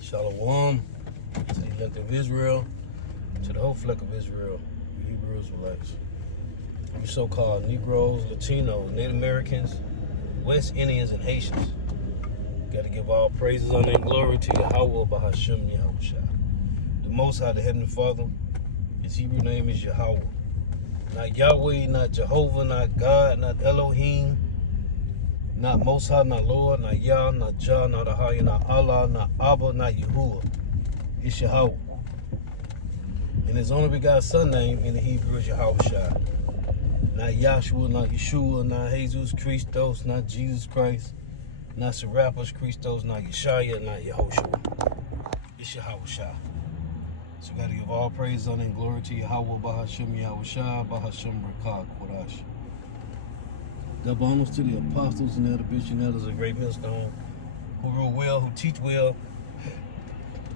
Shalom to the elect of Israel, to the whole flock of Israel, Hebrew Israelites, you so-called Negroes, Latinos, Native Americans, West Indians, and Haitians. Got to give all praises, honor, and glory to Yahweh, Bahashem, Yahushua. The Most High, the Heavenly Father, his Hebrew name is Yahweh. Not Yahweh, not Jehovah, not God, not Elohim, not Most High, not Lord, not Yah, not Jah, not Ahaya, not Allah, not Abba, not Yahuwah. It's Yahweh. And his only begotten son name in the Hebrew is Yahushua. Not Yahshua, not Yeshua, not Jesus Christos, not Jesus Christ, not Serapis Christos, not Yeshaya, not Yehoshua. It's Yahushua. So we got to give all praise, honor, and glory to Yahweh, Bahashem, Yahushua, Bahashem, Rakah, Kodash. Double honors to the apostles and elder bishops and elders of great millstone, who rule well, who teach well,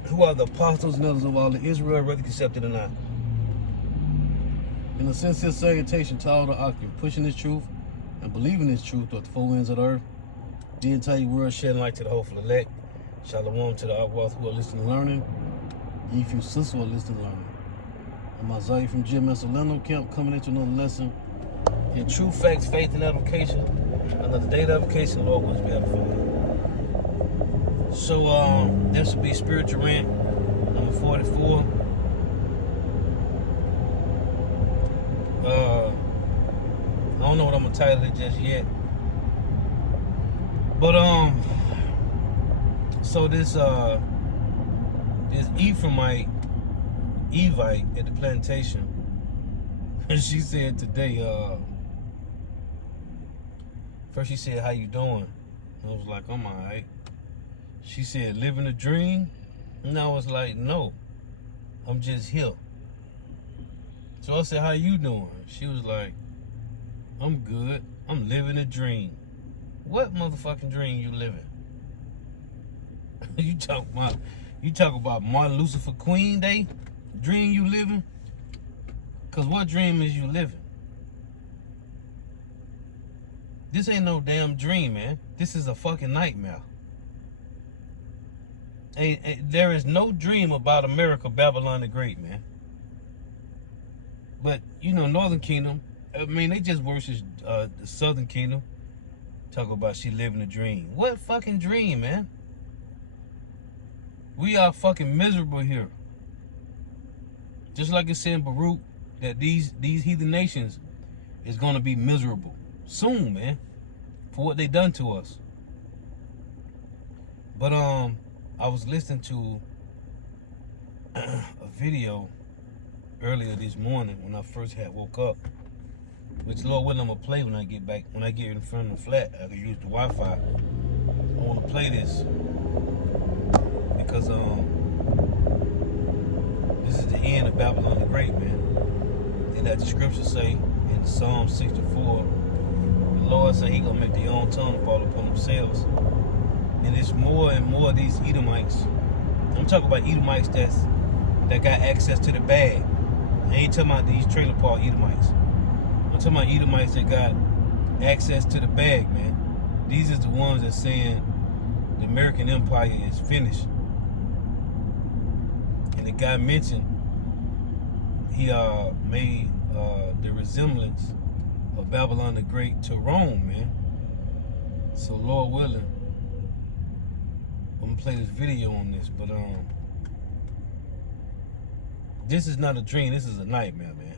who are the apostles and elders of all of Israel, whether accepted or not. In a sincere salutation to all the occupants, pushing this truth and believing this truth throughout the four winds of the earth, the entire world shedding light to the hopeful elect. Shalom to the outlaws who are listening and learning, ye few sisters who are listening and learning. I'm Isaiah from GMS Orlando Camp, coming into another lesson in true facts, faith, and application. Another day of application, Lord was beatified. So, this will be Spiritual Rant, number 44. I don't know what I'm gonna title it just yet. But so this Ephraimite, Evite at the plantation, and she said today, first she said, "How you doing?" I was like, "I'm alright." She said, "Living a dream?" And I was like, "No, I'm just here." So I said, "How you doing?" She was like, "I'm good. I'm living a dream." What motherfucking dream you living? you talk about Martin Lucifer Queen Day dream you living? Cause what dream is you living? This ain't no damn dream, man. This is a fucking nightmare. There is no dream about America, Babylon the Great, man. But, you know, Northern Kingdom, I mean, they just worship the Southern Kingdom. Talk about she living a dream. What fucking dream, man? We are fucking miserable here. Just like it said in Baruch, that these heathen nations is going to be miserable soon, man, for what they done to us. But, I was listening to a video earlier this morning when I first had woke up, which Lord willing I'm gonna play when I get back, when I get in front of the flat. I can use the Wi-Fi. I want to play this because this is the end of Babylon the Great, man. And that the scripture say in Psalm 64, the Lord said he gonna make their own tongue fall upon themselves. And it's more and more of these Edomites. I'm talking about Edomites that got access to the bag. I ain't talking about these trailer park Edomites. I'm talking about Edomites that got access to the bag, man. These is the ones that saying the American Empire is finished. And the guy mentioned he made the resemblance of Babylon the Great to Rome, man. So Lord willing, I'm gonna play this video on this, but this is not a dream, this is a nightmare, man.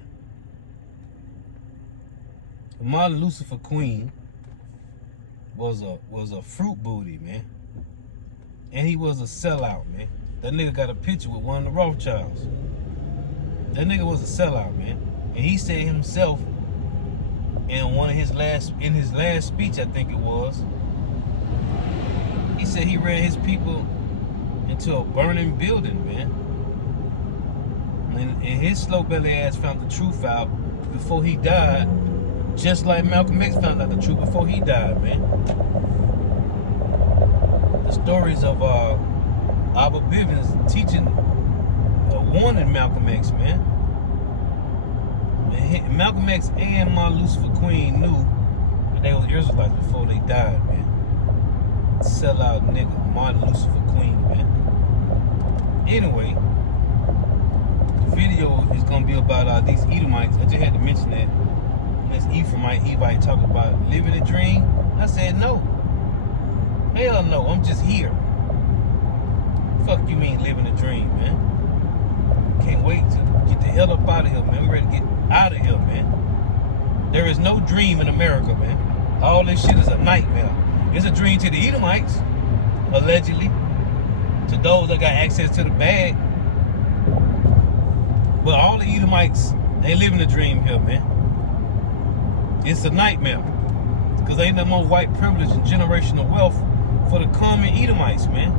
Martin Lucifer Queen was a fruit booty, man. And he was a sellout, man. That nigga got a picture with one of the Rothschilds. That nigga was a sellout, man. And he said himself in his last speech, I think it was, he said he ran his people into a burning building, man. And his slow belly ass found the truth out before he died, just like Malcolm X found out the truth before he died, man. The stories of Abba Bivens teaching, warning Malcolm X, man. And Malcolm X and Martin Luther Queen knew that they were Israelites before they died, man. Sellout nigga, Martin Luther Queen, man. Anyway, the video is gonna be about these Edomites. I just had to mention that. This Ephraimite, Evite talking about living a dream. I said no. Hell no, I'm just here. Fuck you mean living a dream, man? Can't wait to get the hell up out of here, man. I'm ready to get out of here, man. There is no dream in America, man. All this shit is a nightmare. It's a dream to the Edomites, allegedly. To those that got access to the bag. But all the Edomites, they living a dream here, man. It's a nightmare. Because ain't no more white privilege and generational wealth for the common Edomites, man.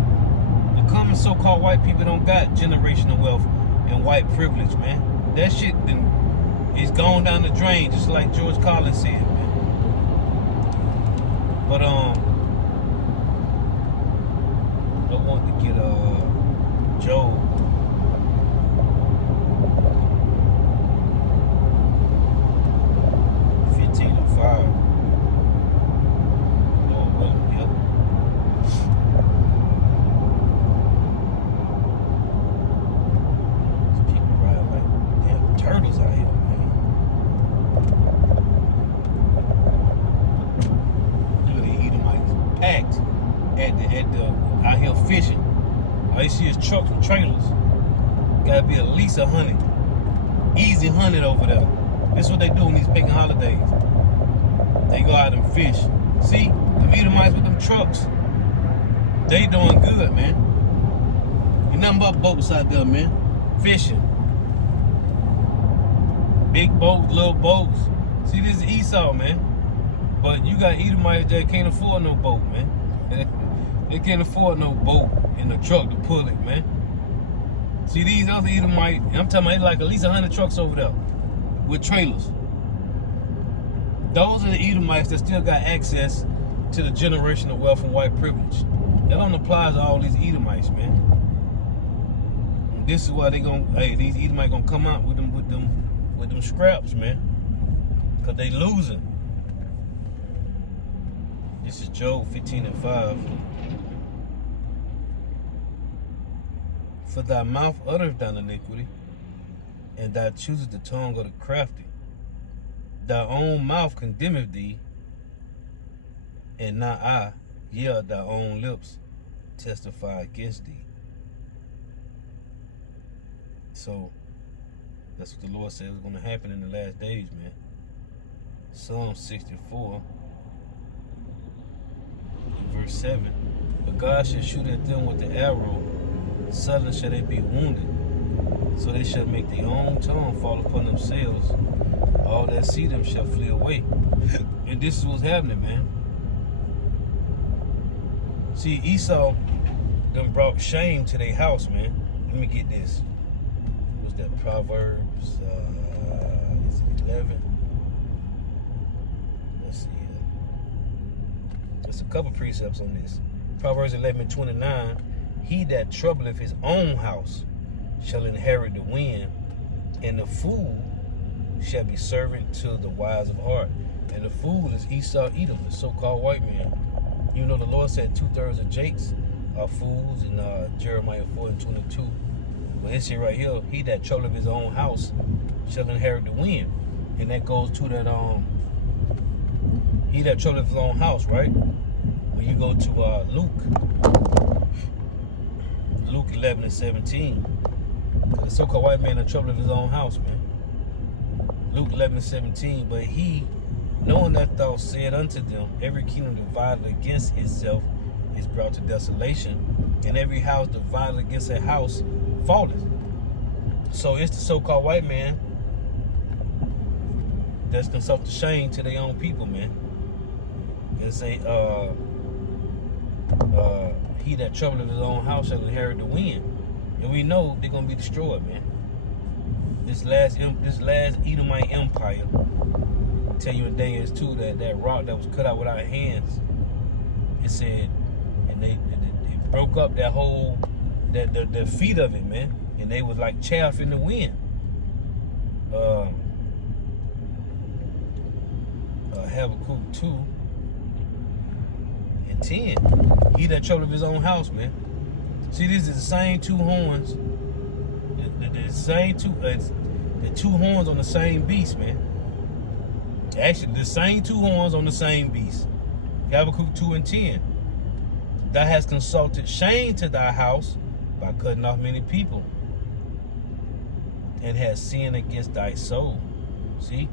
The common so-called white people don't got generational wealth and white privilege, man. That shit is gone down the drain, just like George Carlin said, man. But I want to get Joe. Out here fishing. All you see is trucks and trailers. Gotta be at least 100. Easy 100 over there. This is what they do on these pagan holidays. They go out and fish. See, the Edomites with them trucks. They doing good, man. Ain't nothing but boats out there, man. Fishing. Big boats, little boats. See, this is Esau, man. But you got Edomites that can't afford no boat, man. They can't afford no boat and a truck to pull it, man. See, these other Edomites, I'm talking about like at least 100 trucks over there with trailers. Those are the Edomites that still got access to the generational wealth and white privilege. That don't apply to all these Edomites, man. And this is why they these Edomites gonna come out with them scraps, man. Cause they losing. This is Job 15:5. For thy mouth uttereth thine iniquity, and thou choosest the tongue of the crafty. Thy own mouth condemneth thee, and not I, yea, thy own lips testify against thee. So, that's what the Lord said was going to happen in the last days, man. Psalm 64, verse 7. But God shall shoot at them with the arrow, suddenly shall they be wounded. So they shall make their own tongue fall upon themselves. All that see them shall flee away. And this is what's happening, man. See, Esau done brought shame to their house, man. Let me get this. What's that? Proverbs, is it 11? Let's see here. There's a couple precepts on this. Proverbs 11:29. He that troubleth his own house shall inherit the wind, and the fool shall be servant to the wise of heart. And the fool is Esau Edom, the so-called white man. You know the Lord said 2/3 of Jakes are fools in Jeremiah 4:22. But it's here right here, he that troubleth his own house shall inherit the wind. And that goes to that he that troubleth his own house, right? When you go to Luke 11:17. The so-called white man in trouble of his own house, man. Luke 11:17. But he, knowing that thou said unto them, every kingdom divided against itself is brought to desolation, and every house divided against a house falleth. So it's the so-called white man that's consulted shame to their own people, man. It's a he that troubleth his own house shall inherit the wind. And we know they're gonna be destroyed, man. This last Edomite empire, I tell you in Daniel 2 that rock that was cut out without hands, it said, and they broke up that whole the feet of it, man, and they was like chaff in the wind. Habakkuk 2 and 10. He that troubleth his own house, man. See, this is the same two horns. The same two, the two horns on the same beast, man. Actually, the same two horns on the same beast. Habakkuk 2 and 10. Thou hast consulted shame to thy house by cutting off many people, and hast sinned against thy soul. See?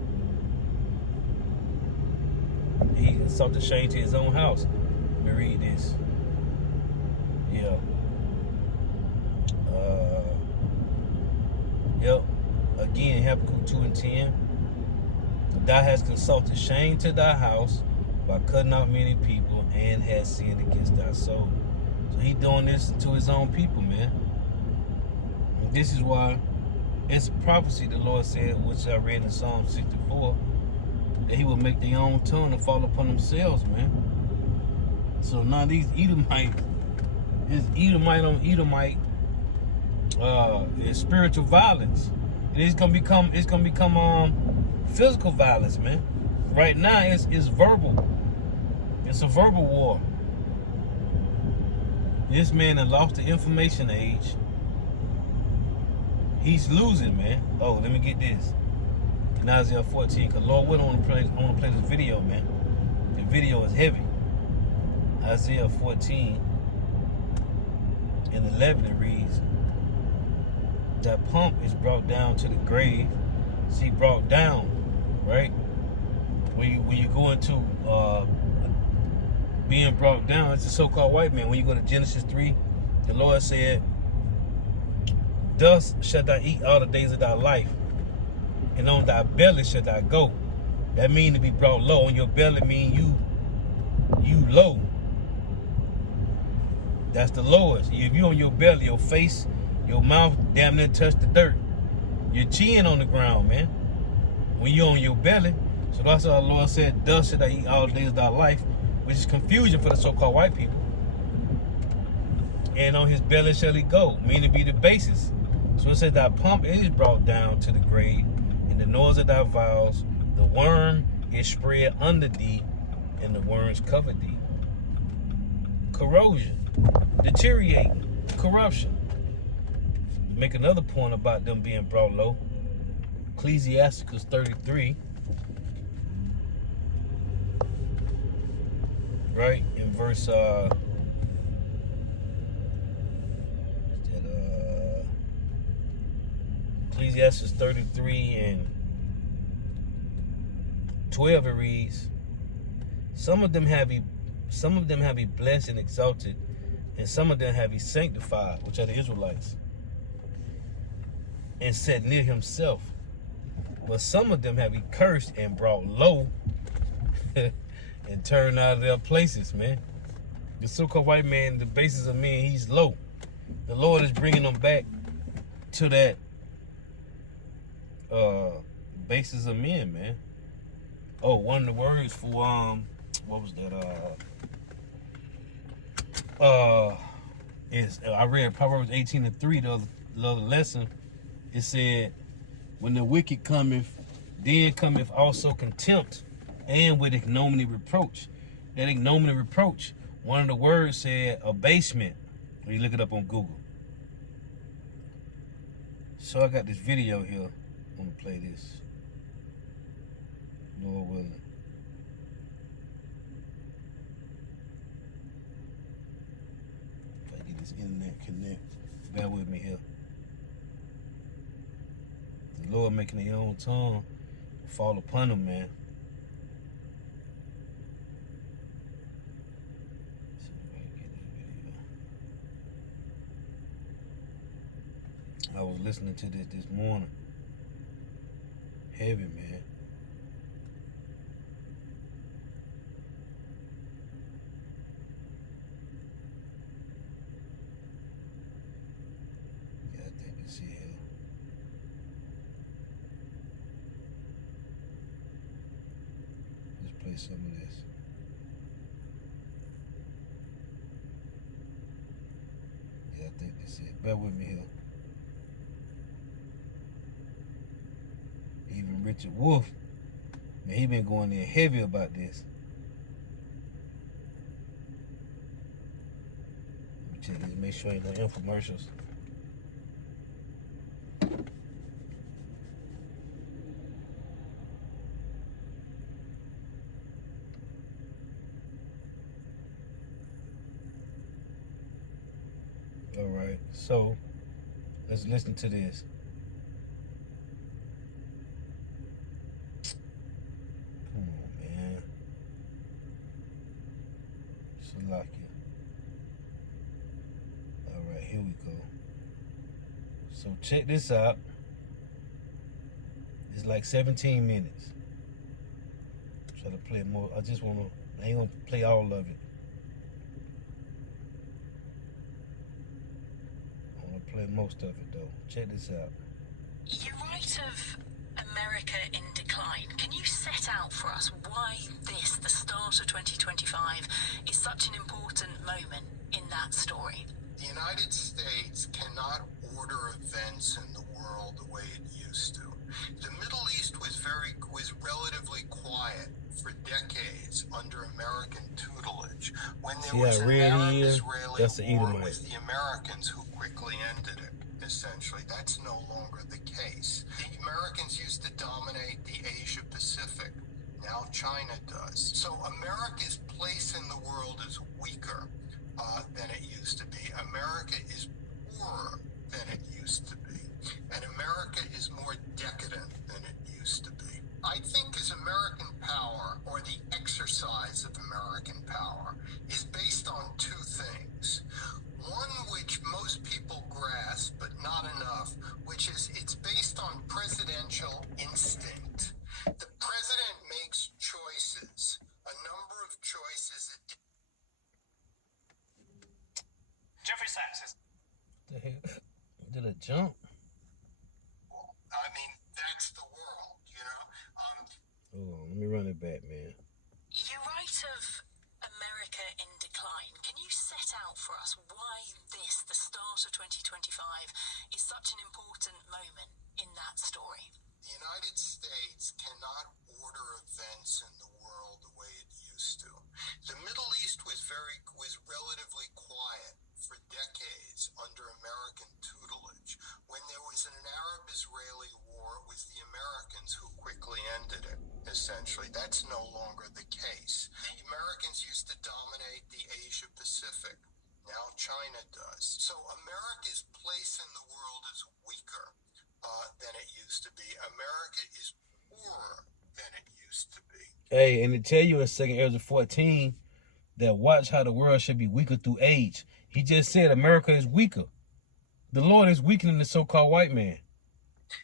He consulted shame to his own house. Let me read this. Yeah. Yep. Again, Habakkuk 2 and 10. Thou hast consulted shame to thy house by cutting out many people, and hast sinned against thy soul. So he doing this to his own people, man. And this is why it's a prophecy the Lord said, which I read in Psalm 64, that he will make their own tongue to fall upon themselves, man. So now these Edomites, this Edomite on Edomite, is spiritual violence. And it's gonna become physical violence, man. Right now it's verbal. It's a verbal war. This man has lost the information age. He's losing, man. Oh, let me get this. In Isaiah 14, because Lord willing, I want to play this video, man. The video is heavy. Isaiah 14 and 11, it reads, that pump is brought down to the grave. See, brought down, right? When you go into being brought down, it's the so-called white man. When you go to Genesis 3, the Lord said, thus shalt thou eat all the days of thy life, and on thy belly shalt thou go. That means to be brought low. On your belly mean you low. That's the lowest. If you on your belly, your face, your mouth damn near touch the dirt. Your chin on the ground, man. When you on your belly. So that's what the Lord said, thus shalt thou eat all the days of thy life, which is confusion for the so-called white people. And on his belly shall he go, meaning to be the basis. So it says, thy pump is brought down to the grave, and the noise of thy vows, the worm is spread under thee, and the worms cover thee. Corrosion, deteriorating, corruption. Make another point about them being brought low. Ecclesiasticus 33, right, in verse Ecclesiastes 33 and 12, it reads, some of them have he blessed and exalted, and some of them have he sanctified, which are the Israelites, and set near himself. But some of them have he cursed and brought low and turned out of their places, man. The so-called white man, the basis of men, he's low. The Lord is bringing them back to that basis of men, man. Oh, one of the words for what was that? Is I read Proverbs 18 and 3 the other lesson. It said, when the wicked cometh, then cometh also contempt, and with ignominy reproach. That ignominy reproach, one of the words said abasement. When you look it up on Google. So I got this video here. I'm gonna play this. Lord willing. If I get this internet connect, bear with me here. The Lord making their own tongue fall upon them, man. I was listening to this morning. Heavy, man. Yeah, I think you see here. Let's play some of this. Yeah, I think that's it. Bear with me here. Even Richard Wolf Man, he been going in heavy about this. Let me check this, make sure ain't no infomercials. All right, so let's listen to this. Come on, man. Salakia. All right, here we go. So check this out. It's like 17 minutes. Try to play more. I ain't gonna play all of it. I'm gonna play most of it though. Check this out. You write of America in decline. Can you set out for us why this, the start of 2025, is such an important moment in that story? The United States cannot order events in the world the way it used to. The Middle East was relatively quiet for decades under American tutelage. When there was an Arab-Israeli war, it was the Americans who quickly ended it. Essentially, that's no longer the case. The Americans used to dominate the Asia Pacific. Now China does. So America's place in the world is weaker than it used to be. America is poorer than it used to be. And America is more decadent than it used to be. I think as American power, or the exercise of American power, is based on two things. One which most people grasp, but not enough, which is it's based on presidential instinct. The president makes choices, a number of choices. Jeffrey Sachs. The hell? Did it jump? I mean, that's the world, you know? Hold on, let me run it back, man. You write of America in decline. Can you set out for us why this, the start of 2025, is such an important moment in that story? The United States cannot order events in the world the way it used to. The Middle East was relatively quiet for decades under American tutelage. When there was an Arab-Israeli war, it was the Americans who quickly ended it, essentially. That's no longer the case. The Americans used to dominate the Asia Pacific. Now China does. So America's place in the world is weaker than it used to be. America is poorer than it used to be. Hey, and to tell you in 2 Ezra 14 that watch how the world should be weaker through age. He just said America is weaker. The Lord is weakening the so-called white man.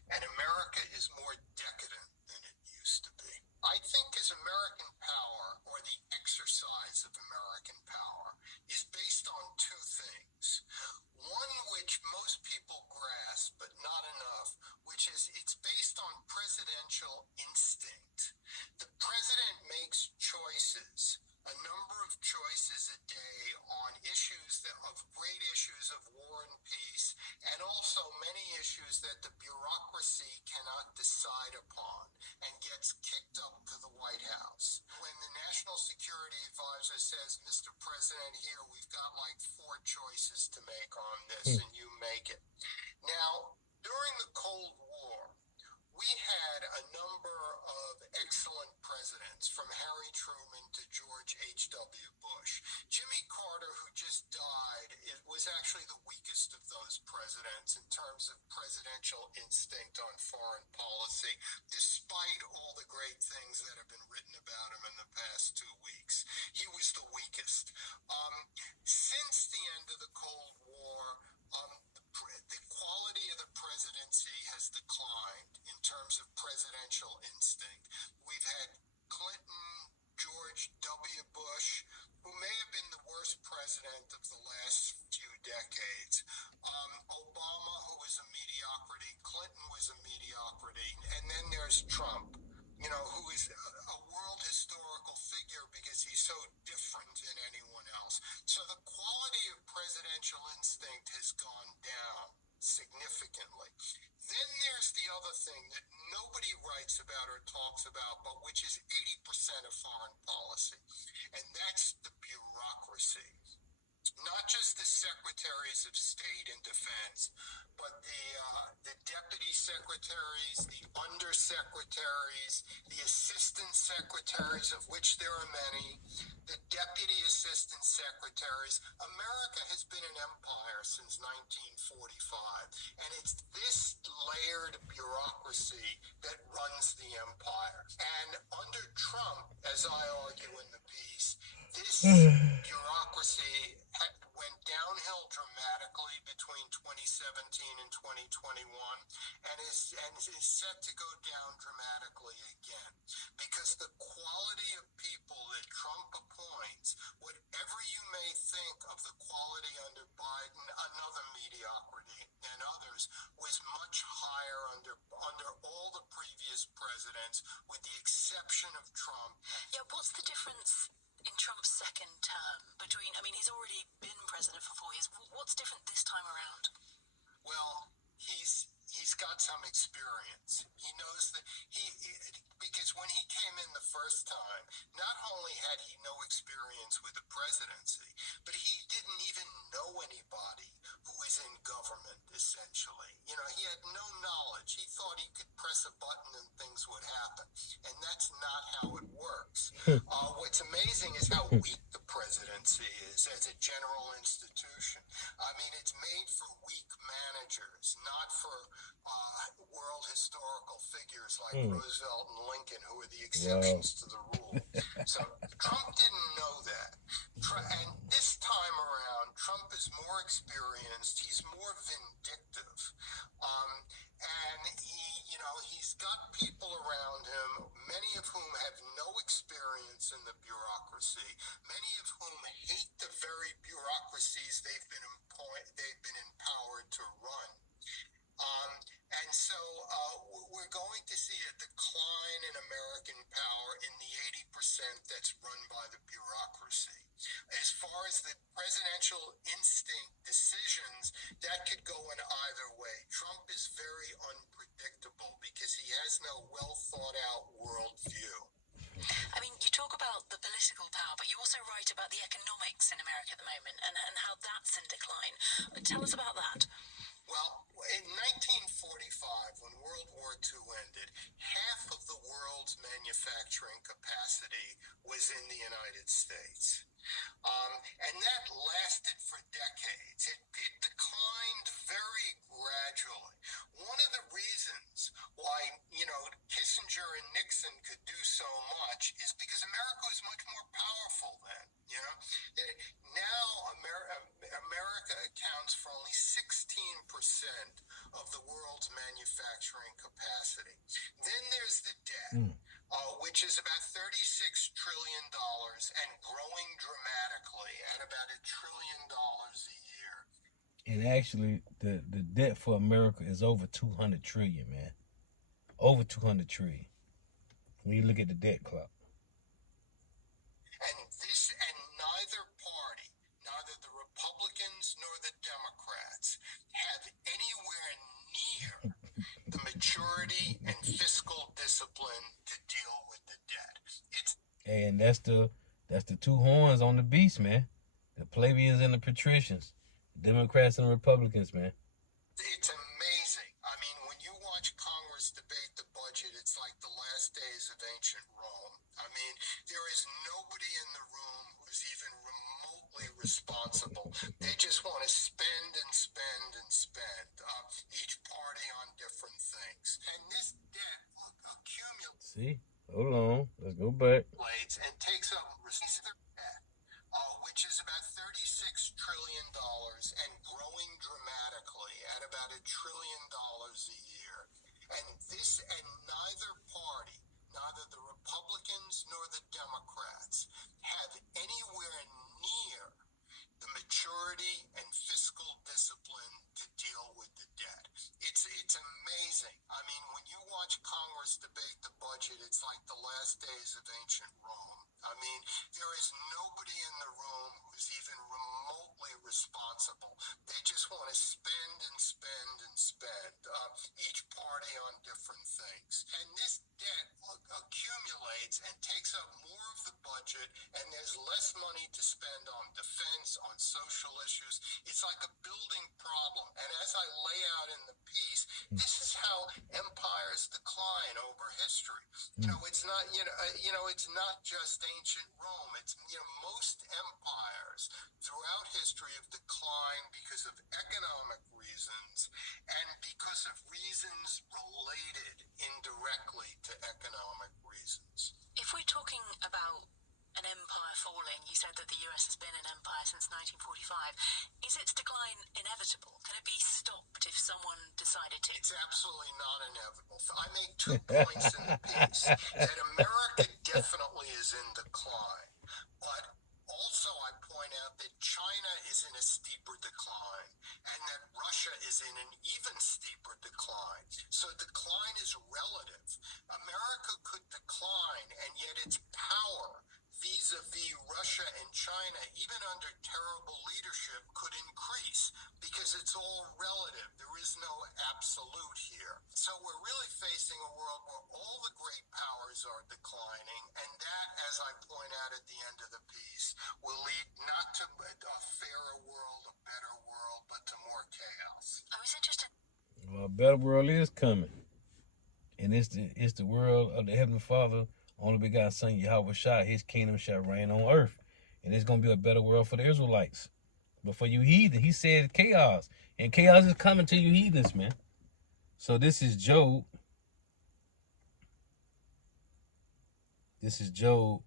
And America is more decadent than it used to be. I think as American power, or the exercise of American power, is based on two things. One which most people grasp, but not enough, which is it's based on presidential instinct. The president makes choices, a number of choices a day on great issues of war and peace, and also many issues that the bureaucracy cannot decide upon and gets kicked up to the White House. When the National Security Advisor says, Mr. President, here we've got like 4 choices to make on this, and you make it. Now, during the Cold War, we had a number of excellent presidents, from Harry Truman to George H.W. Bush. Jimmy Carter, who just died, was actually the weakest of those presidents in terms of presidential instinct on foreign policy, despite all the great things that have been written about him in the past 2 weeks. He was the weakest. Since the end of the Cold War, the quality of the presidency has declined in terms of presidential instinct. We've had Clinton, George W. Bush, who may have been the worst president of the last few decades. Obama, who was a mediocrity. Clinton was a mediocrity. And then there's Trump, you know, who is a world historical figure because he's so different than anyone else. So the quality of presidential instinct has gone down significantly. Then there's the other thing that no nobody writes about or talks about, but which is 80% of foreign policy, and that's the bureaucracy. Not just the secretaries of state and defense, but the deputy secretaries, the undersecretaries, the assistant secretaries, of which there are many, the deputy assistant secretaries. America has been an empire since 1945, and it's this layered bureaucracy that runs the empire. And under Trump, as I argue in the piece, this bureaucracy went downhill dramatically between 2017 and 2021, and is set to go down dramatically again, because the quality of people that Trump appoints, whatever you may think of the quality under Biden, another mediocrity, and others, was much higher under all the previous presidents, with the exception of Trump. Yeah, what's the difference in Trump's second term between, I mean, he's already been president for 4 years. What's different this time around? Well, he's got some experience. He knows that because when he came in the first time, not only had he no experience with the presidency, but he didn't even know anybody who was in government, essentially. You know, he had no knowledge. He thought he could press a button and things would happen, and that's not how it works. What's amazing is how weak the presidency is as a general institution. I mean, it's made for weak managers, not for world historical figures like Roosevelt and Lincoln, who are the exceptions to the rule. So Trump didn't know that. And this time around, Trump is more experienced. He's more vindictive. And he's got people around him, many of whom have no experience in the bureaucracy, many of whom hate the very bureaucracies they've been empowered to run. And so we're going to see a decline in American power in the 80% that's run by the bureaucracy. As far as the presidential instinct decisions, that could go in either way. Trump is very unpredictable because he has no well-thought-out worldview. I mean, you talk about the political power, but you also write about the economics in America at the moment and how that's in decline. Tell us about that. Well, in 1945, when World War II ended, half of the world's manufacturing capacity was in the United States. And that lasted for decades. It declined very gradually. One of the reasons why, Kissinger and Nixon could do so much is because America was much more powerful then. Now America accounts for only 16% of the world's manufacturing capacity. Then there's the debt, which is about $36 trillion and growing dramatically at about $1 trillion a year. And actually, the debt for America is over 200 trillion, man. Over 200 trillion. When you look at the debt clock. And neither party, neither the Republicans nor the Democrats, have anywhere near the maturity and fiscal discipline to deal with the debt. And that's the two horns on the beast, man. The plebeians and the patricians. The Democrats and the Republicans, man. It's amazing. I mean, when you watch Congress debate the budget, it's like the last days of ancient Rome. I mean, there is nobody in the room who's even remotely responsible. They just want to spend and spend and spend. Each party on different things. And this debt accumulates. See? Hold on. Let's go back. And takes up their debt, which is about $36 trillion and growing dramatically at about $1 trillion a year. And neither party, neither the Republicans nor the Democrats, have anywhere near the maturity and fiscal discipline to deal with the debt. It's amazing. I mean, when you watch Congress debate the budget, it's like the last days of ancient Rome. I mean, there is nobody in the room who's even remotely responsible. They just want to spend and spend and spend, each party on different things. And takes up more of the budget, and there's less money to spend on defense, on social issues. It's like a building problem. And as I lay out in the piece, this is how empires decline over history. It's not, it's not just ancient Rome. It's, most empires throughout history have declined because of economic reasons and because of reasons related indirectly to economic reasons. If we're talking about an empire falling, you said that the US has been an empire since 1945. Is its decline inevitable? Can it be stopped if someone decided to? It's absolutely not inevitable. I make 2 points in the piece. That America definitely is in decline, but also I point out that China is in a steeper decline and that Russia is in an even steeper decline. So decline is relative. America could decline, and yet its power vis-a-vis Russia and China, even under terrible leadership, could increase because it's all relative. There is no absolute here. So we're really facing a world where all the great powers are declining, and that, as I point out at the end of the piece, will lead not to a fairer world, a better world, but to more chaos. I was interested. Well, a better world is coming. And it's the world of the Heavenly Father, only begotten Son, Yahweh Shai. His kingdom shall reign on earth. And it's going to be a better world for the Israelites. But for you heathen, he said chaos. And chaos is coming to you heathens, man. So this is Job. This is Job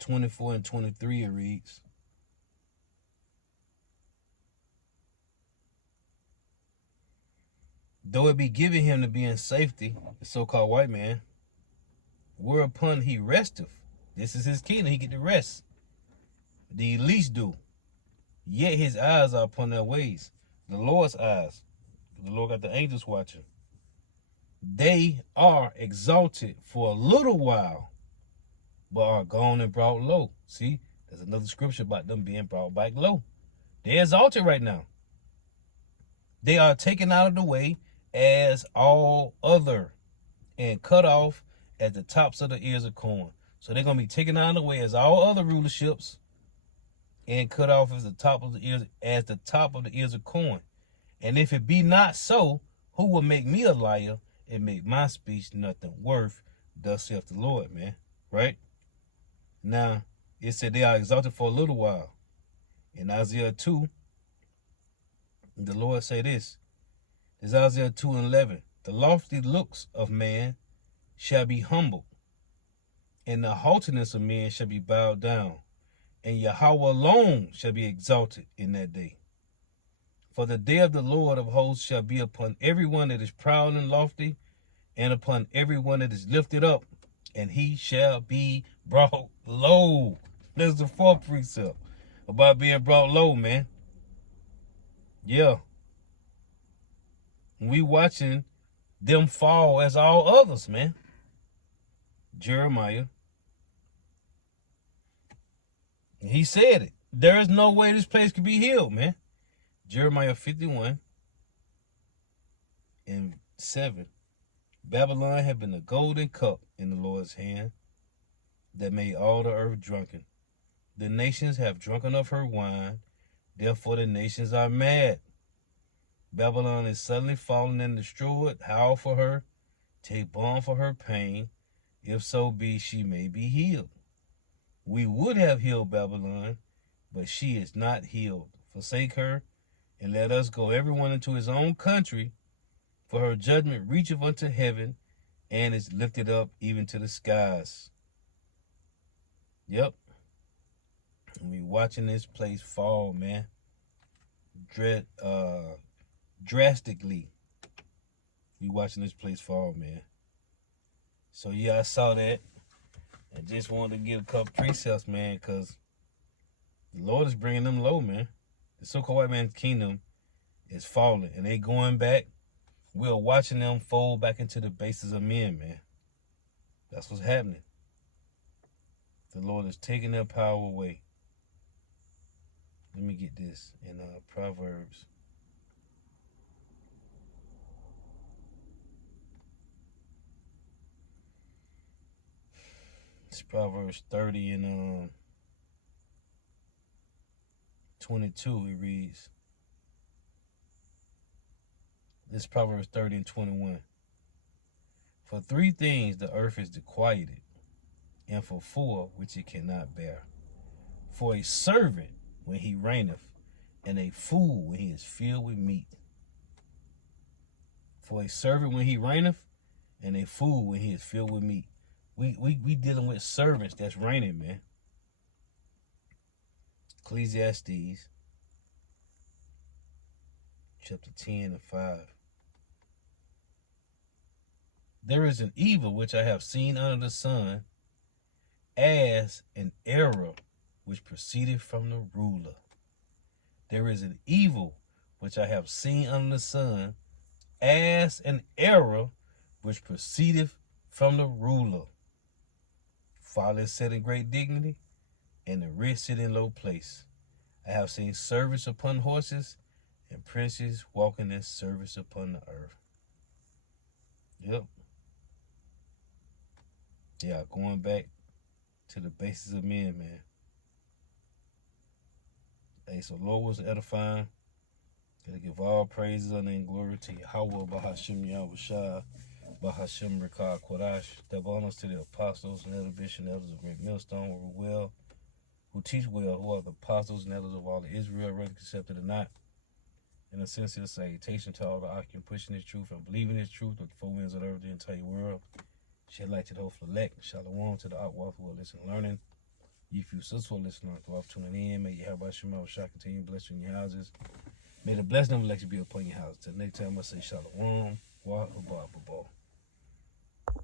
24 and 23, it reads. Though it be given him to be in safety, the so-called white man, whereupon he resteth. This is his kingdom. He get to rest. The least do. Yet his eyes are upon their ways. The Lord's eyes. The Lord got the angels watching. They are exalted for a little while, but are gone and brought low. See, there's another scripture about them being brought back low. They're exalted right now. They are taken out of the way as all other and cut off at the tops of the ears of corn. So they're going to be taken out of the way as all other rulerships and cut off as the top of the ears of corn. And if it be not so, who will make me a liar and make my speech nothing worth? Thus saith the Lord, man. Right? Now, it said they are exalted for a little while. In Isaiah 2, the Lord say this. This is Isaiah 2 and 11. The lofty looks of man shall be humbled, and the haughtiness of men shall be bowed down, and Yahweh alone shall be exalted in that day. For the day of the Lord of hosts shall be upon everyone that is proud and lofty, and upon everyone that is lifted up, and he shall be brought low. There's the 4th precept about being brought low, man. Yeah. We watching them fall as all others, man. Jeremiah. He said it. There is no way this place could be healed, man. Jeremiah 51 and 7. Babylon had been a golden cup in the Lord's hand that made all the earth drunken. The nations have drunken of her wine. Therefore the nations are mad. Babylon is suddenly fallen and destroyed. Howl for her. Take balm for her pain. If so be she may be healed. We would have healed Babylon, but she is not healed. Forsake her, and let us go everyone into his own country, for her judgment reacheth unto heaven, and is lifted up even to the skies. Yep. And we watching this place fall, man. Drastically. We watching this place fall, man. So yeah, I saw that. I just wanted to get a couple precepts, man, because the Lord is bringing them low, man. The so-called white man's kingdom is falling, and they going back. We're watching them fold back into the bases of men, man. That's what's happening. The Lord is taking their power away. Let me get this in Proverbs. It's Proverbs 30 and 22. It reads. This Proverbs 30 and 21. For 3 things the earth is disquieted, and for 4 which it cannot bear. For a servant when he reigneth, and a fool when he is filled with meat. For a servant when he reigneth, and a fool when he is filled with meat. We dealing with servants that's reigning, man. Ecclesiastes chapter 10 and 5. There is an evil which I have seen under the sun, as an error which proceeded from the ruler. There is an evil which I have seen under the sun, as an error which proceedeth from the ruler. Father is set in great dignity, and the rich sit in low place. I have seen servants upon horses, and princes walking as servants upon the earth. Yep. Yeah, going back to the basis of men, man. Hey, so Lord was edifying. Gotta give all praises, honor, and glory to Yahweh, Bahashim Yahushua, Bahashim Rikah Kodash. Double honors to the apostles and elder bishops and elders of Great Millstone, who teach well, who are the apostles and elders of all of Israel, whether accepted or not. In a sincere salutation to all the occupant pushing this truth and believing this truth with the 4 winds of the earth, the entire world. Shed light to the hopeful elect. Shalom to the outwalk who are listening and learning. You few sisters who are listening and off tuning in. May you have Shema Shah continue to bless you in your houses. May the blessing of election be upon your house. Till next time, I say Shalom. Wa Abba.